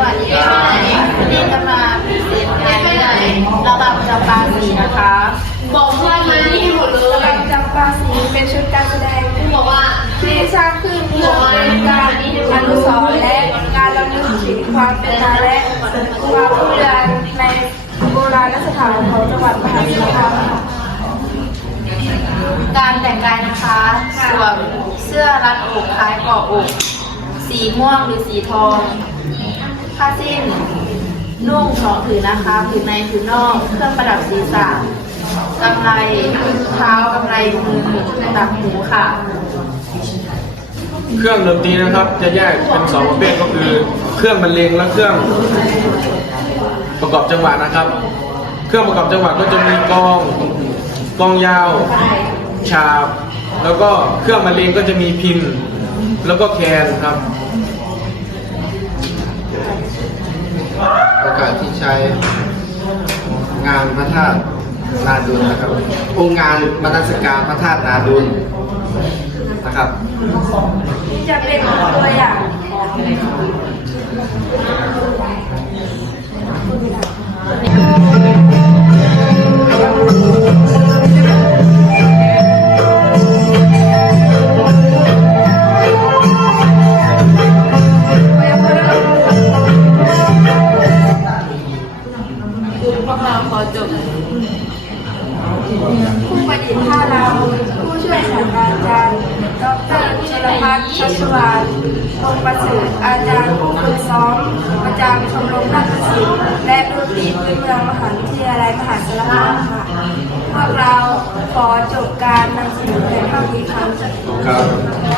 วัสดีค่ะวันนี้จะมาพรีเซนต์งานวิจัยระดับจำปาสีนะคะ บอกว่ามานี่หมดเลยการจำปาสีเป็นชุดการแสดงบอกว่าที่สร้างขึ้นเพื่อเป็นการอนุสรณ์และการระลึกถึงความเป็นมาและความรุ่งเรืองในโบราณสถานของจังหวัดมหาสารคามค่ะการแต่งกายนะคะสวมเสื้อรัดอกคล้ายเกาะอก สีม่วงหรือสีทองผ้าสิ้น นุ่งสองผืนนะคะผืนในผืนนอก เครื่องประดับศีรษะกำไรเท้ากำไรมือต่างหูค่ะ เครื่องดนตรีนะครับจะแยกเป็นสองประเภทก็คือ เครื่องบรรเลงและเครื่องประกอบจังหวะนะครับ เครื่องประกอบจังหวะก็จะมีกองกองยาวฉาบ แล้วก็เครื่องบรรเลงก็จะมีพิน แล้วก็แคนครับ งานพระธาตุนาดุลนะครับองค์งานมนสการพระธาตุนาดุลนะครับจะเป็นตัวอย่าง จบผู้ประดิษฐ์ท่าเรำผู้ช่วยศาสตราจารย์ ดรชลพัฒน์ชัชวานองค์ประเสริฐอาจารย์ผู้ฝึกซ้อม ประจำชมรมนาฏศิลป์และดนตรีพื้นเมืองมหาวิทยาลัยมหาสารคามค่ะพวกเราขอจบการนำเสนอเพียงเท่านี้ค่ะครับ